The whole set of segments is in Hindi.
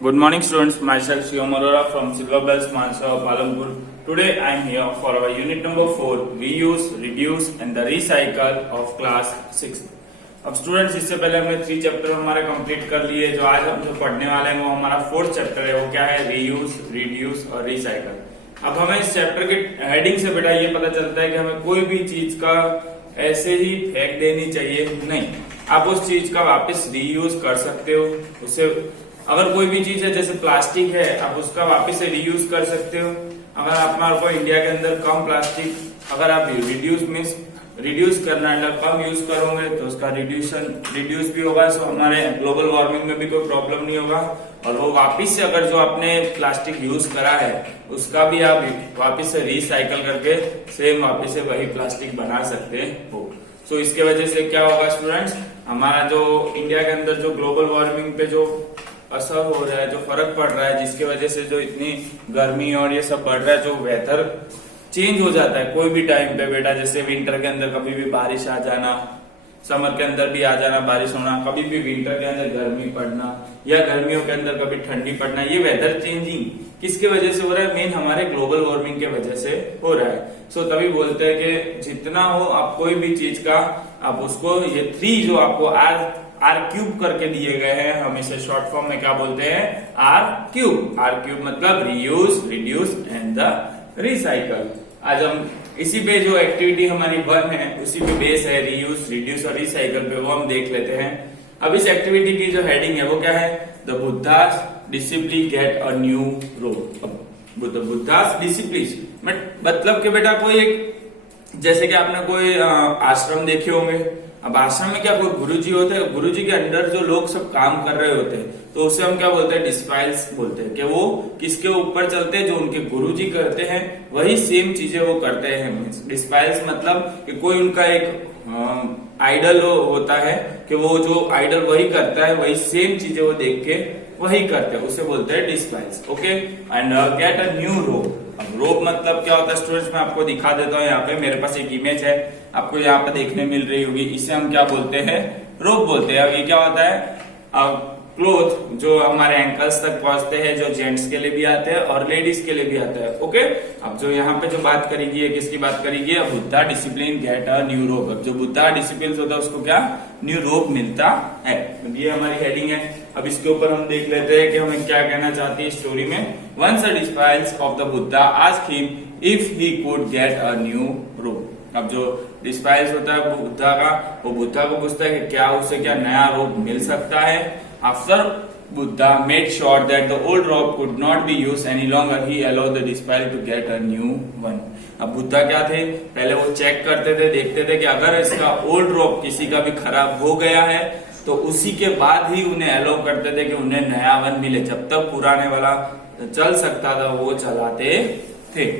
Good morning, students. Myself Shivam Arora from Silver Bells Mansa, Palampur. Today I am here for our unit number 4, reuse, reduce and the recycle of class 6. अब स्टूडेंट्स इससे पहले हमने 3 चैप्टर हमारे कंप्लीट कर लिए। जो आज हम जो पढ़ने वाले हैं वो हमारा 4th चैप्टर है। वो क्या है? रीयूज, रिड्यूस और रिसाइकल। अब हमें इस चैप्टर के हेडिंग से बेटा ये पता चलता है कि हमें कोई भी चीज का ऐसे ही फेंक देनी चाहिए नहीं। आप उस चीज का वापस रीयूज कर सकते हो। उसे अगर कोई भी चीज है जैसे प्लास्टिक है, आप उसका वापस से रीयूज कर सकते हो। अगर आप इंडिया के अंदर कम प्लास्टिक अगर आप रिड्यूस करना है, कम यूज करोगे तो उसका रिड्यूस भी होगा। सो हमारे ग्लोबल वार्मिंग में भी कोई प्रॉब्लम नहीं होगा। और वो वापिस से अगर जो आपने प्लास्टिक यूज करा है उसका भी आप वापिस से रिसाइकल करके सेम वापिस से वही प्लास्टिक बना सकते हो। सो इसके वजह से क्या होगा स्टूडेंट्स, हमारा जो इंडिया के अंदर जो ग्लोबल वार्मिंग पे जो असर हो रहा है, जो फर्क पड़ रहा है, जिसकी वजह से जो इतनी गर्मी और ये सब बढ़ रहा है, जो वेदर चेंज हो जाता है कोई भी टाइम पे बेटा, जैसे विंटर के अंदर कभी भी बारिश आ जाना, समर के अंदर भी आ जाना बारिश होना, कभी भी विंटर के अंदर गर्मी पड़ना या गर्मियों के अंदर कभी ठंडी पड़ना, ये वेदर चेंजिंग किसके वजह से हो रहा है? मेन हमारे ग्लोबल वार्मिंग के वजह से हो रहा है। सो तभी बोलते हैं कि जितना हो आप कोई भी चीज का आप उसको ये 3 जो आपको आर क्यूब करके दिए गए हैं, हम इसे शॉर्ट फॉर्म में क्या बोलते हैं? आर क्यूब मतलब reuse, reduce and the recycle. आज हम इसी पे जो एक्टिविटी हमारी 1 है उसी पे बेस है, रीयूज, रिड्यूस और रिसाइकल पे, वो हम देख लेते हैं। अब इस एक्टिविटी की जो हेडिंग है वो क्या है? The Buddha's discipline get a new role. Buddha's discipline मतलब कि बेटा कोई एक, जैसे कि आपने कोई आश्रम देखे होंगे। अब आश्रम में क्या कोई गुरुजी होते हैं, गुरुजी के अंडर जो लोग सब काम कर रहे होते हैं तो उसे हम क्या बोलते हैं? डिस्पाइल्स बोलते हैं। कि वो किसके ऊपर चलते हैं? जो उनके गुरुजी करते हैं वही सेम चीजें वो करते हैं। डिस्पाइल्स मतलब कि कोई उनका एक आइडल होता है कि वो जो आइडल वही करता है, वही सेम चीजें वो देख के वही करते हैं, उसे बोलते हैं disciples. Okay, and get a new rope. अब रोप मतलब क्या होता है स्टूडेंट्स, मैं आपको दिखा देता हूँ। यहाँ पे मेरे पास एक इमेज है, आपको यहाँ पे देखने मिल रही होगी। इसे हम क्या बोलते हैं? रोप बोलते हैं। अब ये क्या होता है? अब क्लोथ जो हमारे एंकल्स तक पहुंचते हैं, जो जेंट्स के लिए भी आते हैं और लेडीज के लिए भी आते हैं। ओके, अब जो यहाँ पे जो बात करेगी है, किसकी बात करेगी? Buddha disciple get a new rope. अब जो बुद्धा डिसिप्लिन होता है उसको क्या न्यू रोप मिलता है। ये हमारी हेडिंग है। अब इसके ऊपर हम देख लेते हैं कि हमें क्या कहना चाहती है स्टोरी में। Once a disciples of the Buddha asked him if he could get a new rope. अब जो डिस्पाइल्स होता है बुद्धा का, वो बुद्धा को पूछता है कि क्या उसे क्या नया रोप मिल सकता है। After Buddha made sure that the old rope could not be used any longer, he allowed the disciple to get a new one. अब बुद्धा क्या थे? पहले वो चेक करते थे, देखते थे कि अगर इसका ओल्ड रोप किसी का भी खराब हो गया है तो उसी के बाद ही उन्हें अलाउ करते थे कि उन्हें नया वन मिले। जब तक पुराने वाला चल सकता था वो चलाते थे।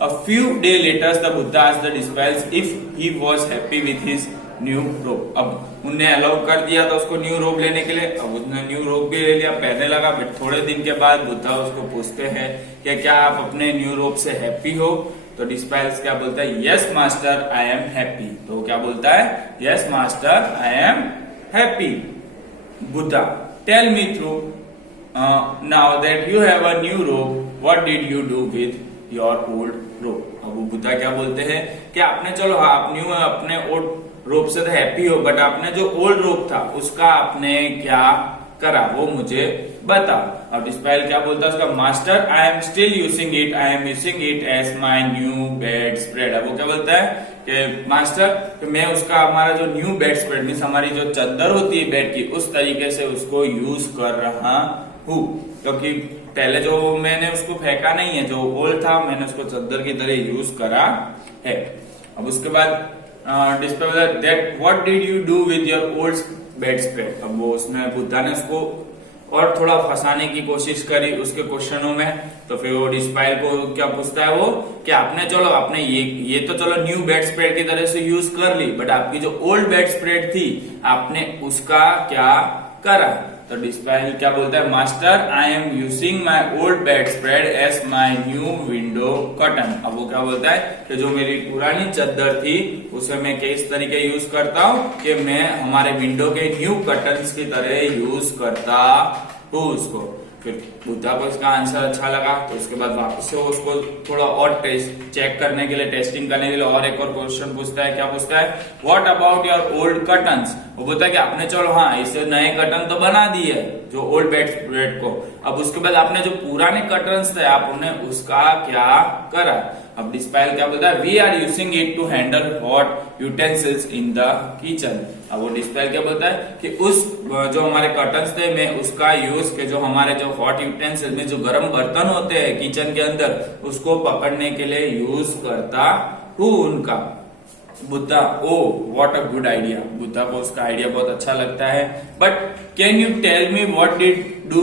A few days later, the Buddha asked the disciples if he was happy with his new rope. अब उन्हें अलाउ कर दिया था उसको न्यू रोप लेने के लिए। अब उसने न्यू रोप भी ले लिया, पहनने लगा। बट थोड़े दिन के बाद बुद्धा उसको पूछते हैं कि क्या आप अपने न्यू रोप से हैप्पी हो? तो डिस्पाइल्स क्या बोलता है? Yes master, I am happy. तो क्या बोलता है? Yes master, I am happy. Buddha tell me through now that you have a new rope, what did you do with your old rope. अब वो बुद्धा क्या बोलते हैं कि आपने चलो आप न्यू अपने ओल्ड रोप से तो हैप्पी हो, बट आपने जो ओल्ड रोप था उसका आपने क्या करा वो मुझे बता। और डिस्पाइल क्या बोलता है उसका? Master, I am still using it, I am using it as my new bedspread. अब वो क्या बोलता है कि मास्टर कि मैं उसका हमारा जो न्यू बेड स्प्रेड मीन्स हमारी जो चादर होती है बेड की, उस तरीके से उसको यूज कर रहा हूँ। क्योंकि पहले जो मैंने उसको फेंका नहीं है, जो ओल्ड था मैंने उसको चादर की तरह यूज करा है। अब उसके बाद that what did you do with your old bedspread. अब वो उसने बुद्धा ने उसको और थोड़ा फंसाने की कोशिश करी उसके क्वेश्चनों में। तो फिर वो डिस्पाइल को क्या पूछता है वो कि आपने चलो आपने ये तो चलो न्यू बेड स्प्रेड की तरह से यूज कर ली, बट आपकी जो ओल्ड बेड स्प्रेड थी आपने उसका क्या करा। तो डिस्पाइल क्या बोलता है? Master, I am using my old bedspread as my new window curtain. अब वो क्या बोलता है कि जो मेरी पुरानी चादर थी उसे मैं किस तरीके यूज करता हूँ कि मैं हमारे विंडो के न्यू कर्टन्स की तरह यूज करता हूँ उसको। फिर बुद्धा को इसका आंसर अच्छा लगा तो उसके बाद वापस से वो उसको थोड़ा और टेस्ट चेक करने के लिए, टेस्टिंग करने के लिए और एक और क्वेश्चन पूछता है। क्या पूछता है? What about your old curtains. वो बोलता है कि आपने चलो हाँ इसे नए कर्टन तो बना दिए जो ओल्ड बेड को, अब उसके बाद आपने जो पुराने कर्टन्स थे आपने उसका क्या करा। अब डिस्पाइल क्या बोलता है? We are using it to handle hot utensils in the kitchen. अब वो डिस्पाइल क्या बोलता है कि उस जो हमारे कर्टन्स थे मैं उसका यूज के जो हमारे जो हॉट यूटेंसिल्स में जो गर्म बर्तन होते हैं किचन के अंदर उसको पकड़ने के लिए यूज करता हूँ उनका। Buddha, oh what a good idea. Buddha को उसका आइडिया बहुत अच्छा लगता है। But can you tell me what did do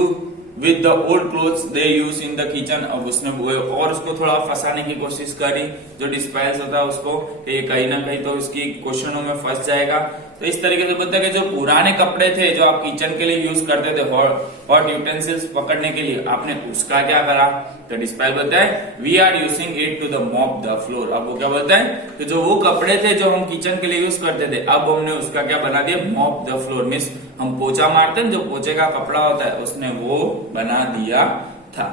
with the old clothes they use in the kitchen. अब उसने और उसको थोड़ा फंसाने की कोशिश करी जो डिस्पाइल्स होता है उसको, कि ये कहीं ना कहीं तो इसकी क्वेश्चनों में फंस जाएगा। तो इस तरीके से बोलता है कि जो पुराने कपड़े थे जो आप किचन के लिए यूज करते थे हॉट यूटेंसिल्स पकड़ने के लिए, आपने उसका क्या करा। तो डिस्पाइल बोलता है we are using it to the mop the floor. अब वो क्या बोलता है कि जो वो कपड़े थे जो हम किचन के लिए यूज करते थे अब हमने उसका क्या बना दिया, मॉप द फ्लोर। मीन्स हम पोछा मारते हैं जो पोछे का कपड़ा होता है उसने वो बना दिया था।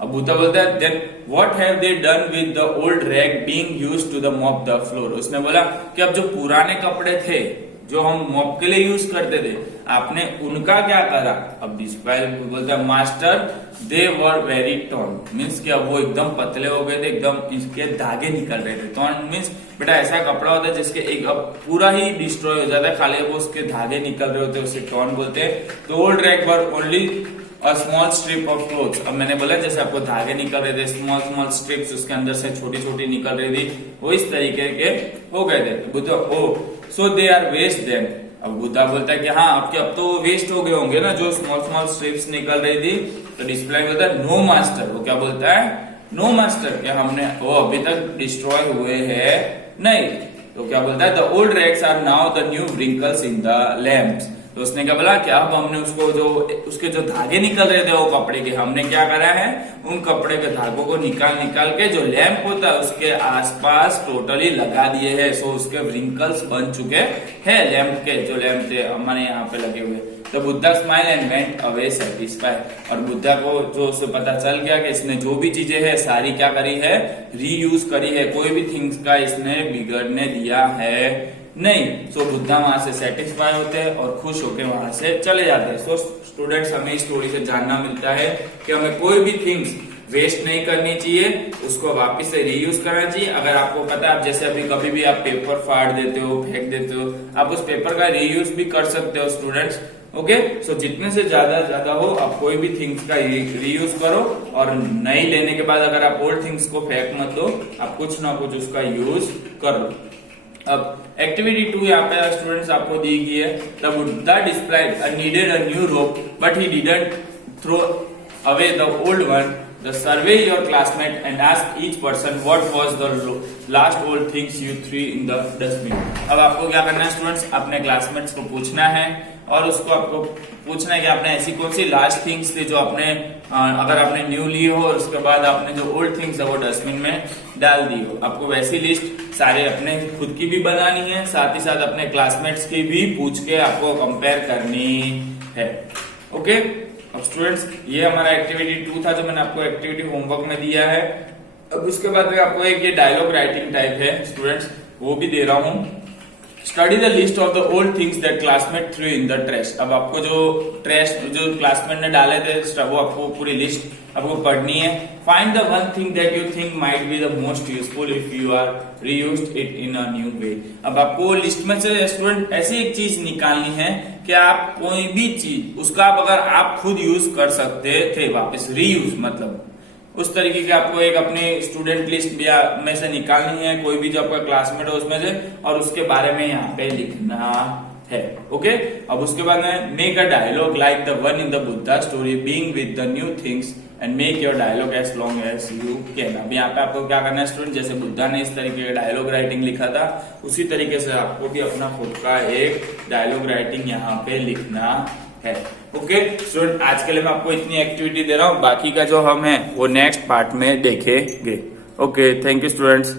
अब बुद्धा बोलता है then what have they done with the old rag being used to the mop the floor. उसने बोला कि अब जो पुराने कपड़े थे जो हम मॉप के लिए यूज करते थे आपने उनका क्या करा। अब डिस्पाइल बोलता है master they were very torn. Means कि अब वो एकदम पतले हो गए थे, एकदम इसके धागे निकल रहे थे। टॉन मीन्स बेटा ऐसा कपड़ा होता है जिसके एक अब पूरा ही डिस्ट्रॉय हो जाता है, खाली वो उसके धागे निकल रहे होते हैं, उसे टॉन बोलते हैं। तो old rag were only a small strip of clothes. अब मैंने बोला जैसे आपको धागे निकल रहे थे, स्मॉल स्मॉल स्ट्रिप्स उसके अंदर से छोटी छोटी निकल रही थी, वो इस तरीके के हो गए थे। बुद्धा ओ सो दे आर वेस्ट देन। अब बुद्धा बोलता है कि हाँ अब तो वेस्ट हो गए होंगे ना जो स्मॉल स्मॉल स्ट्रिप्स निकल रही थी। तो डिस्प्ले बोलता है नो मास्टर। वो क्या बोलता है? नो मास्टर, क्या हमने वो अभी तक डिस्ट्रॉय हुए हैं नहीं। तो क्या बोलता है the old rags are now the new wrinkles in the lamps. तो उसने क्या बोला कि अब हमने उसको जो उसके जो धागे निकल रहे थे वो कपड़े के, हमने क्या करा है उन कपड़े के धागों को निकाल के जो लैंप होता है उसके आसपास टोटली लगा दिए हैं। सो उसके व्रिंकल्स बन चुके हैं लैंप के, जो लैंप थे हमारे यहाँ पे लगे हुए। तो Buddha smile and went away satisfied. और बुद्धा को जो उसे पता चल गया कि इसने जो भी चीजें है सारी क्या करी है, रीयूज करी है, कोई भी थिंग्स का इसने बिगड़ने दिया है नहीं। सो बुद्धा वहां से सेटिस्फाई होते हैं और खुश होकर वहां से चले जाते हैं। सो स्टूडेंट्स हमें इस स्टोरी से जानना मिलता है कि हमें कोई भी थिंग्स वेस्ट नहीं करनी चाहिए, उसको वापस से रीयूज करना चाहिए। अगर आपको पता है आप जैसे अभी कभी भी आप पेपर फाड़ देते हो, फेंक देते हो, आप उस पेपर का रीयूज भी कर सकते हो स्टूडेंट्स। ओके, सो जितने से ज्यादा हो आप कोई भी थिंग्स का रीयूज करो और नई लेने के बाद अगर आप ओल्ड थिंग्स को फेंक मत दो, आप कुछ ना कुछ उसका यूज करो। अब एक्टिविटी 2 यहाँ पे स्टूडेंट्स आपको दी गई है। The Buddha disciple needed a new rope but he didn't throw away the old one. The survey your classmate and ask each person what was the last old things you threw in the dustbin. अब आपको क्या करना है स्टूडेंट्स, अपने क्लासमेट्स को पूछना है और उसको आपको पूछना है कि आपने ऐसी कौन सी लास्ट थिंग्स थी जो आपने अगर आपने न्यू ली हो और उसके बाद आपने जो ओल्ड थिंग्स है वो डस्टबिन में डाल दी हो। आपको वैसी लिस्ट सारे अपने खुद की भी बनानी है, साथ ही साथ अपने क्लासमेट्स की भी पूछ के आपको कंपेयर करनी है। ओके, अब स्टूडेंट्स ये हमारा एक्टिविटी 2 था जो मैंने आपको एक्टिविटी होमवर्क में दिया है। अब उसके बाद में आपको एक ये डायलॉग राइटिंग टाइप है स्टूडेंट्स, वो भी दे रहा हूँ। Study the list of the old things that classmate through in the trash. अब आपको जो ट्रैश जो क्लासमेट ने डाले थे वो आपको पूरी लिस्ट आपको पढ़नी है। Find the one thing that you think might be the most useful if you are reused it in a new way. अब आपको लिस्ट में से स्टूडेंट ऐसी एक चीज निकालनी है कि आप कोई भी चीज उसका अगर आप खुद यूज कर सकते थे वापस, रीयूज मतलब उस तरीके की आपको एक अपनी स्टूडेंट लिस्ट में से निकालनी है, कोई भी जो आपका क्लासमेट है उसमें से, और उसके बारे में यहाँ पे लिखना है। ओके, अब उसके बाद में make a dialogue like the one in the Buddha story being with the new things and make your dialogue as long as you can. अब यहाँ पे आपको क्या करना है स्टूडेंट, जैसे बुद्धा ने इस तरीके का डायलॉग राइटिंग लिखा था उसी तरीके से आपको भी अपना खुद का एक डायलॉग राइटिंग यहाँ पे लिखना है। ओके स्टूडेंट, आज के लिए मैं आपको इतनी एक्टिविटी दे रहा हूँ, बाकी का जो हम है वो नेक्स्ट पार्ट में देखेंगे। Okay, thank you students.